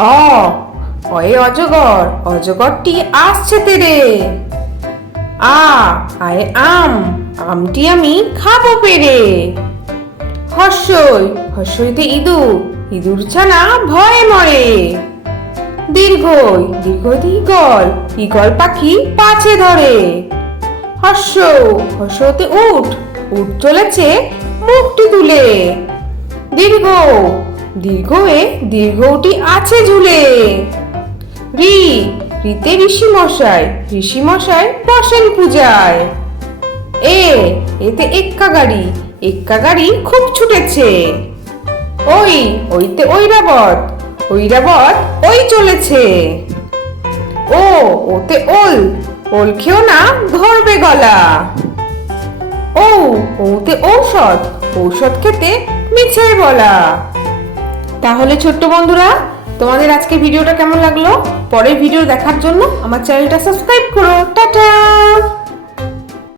অ অয়ে অজগর, অজগরটি আসছে তেরে। আয় আম, আমটি আমি খাবো পেরে। হর্ষই, হর্ষইতে ইঁদুর, ইঁদুর ছানা ভয়ে মরে। দীর্ঘই, দীর্ঘইতে ঈগল, ঈগল পাখি পাছে ধরে। হর্ষ, হর্ষতে উট, উট চলেছে মুখটি তুলে। দীর্ঘ, দীর্ঘয়ে দীর্ঘটি আছে ঝুলে। ঋ, ঋতে ঋষি মশাই, ঋষি মশাই বসেন পূজায়। এতে এক্কা গাড়ি, এক্কা গাড়ি খুব ছুটেছে। ওইতে ঐরাবত, ঐরাবত ওই চলেছে। ওতে ওল, ওল খেও না ধরবে গলা। ওতে ঔষধ, ঔষধ খেতে মিছে বলা। তাহলে ছোট্ট বন্ধুরা, তোমাদের আজকে ভিডিওটা কেমন লাগলো? পরের ভিডিও দেখার জন্য আমার চ্যানেলটা সাবস্ক্রাইব করো। টাটা।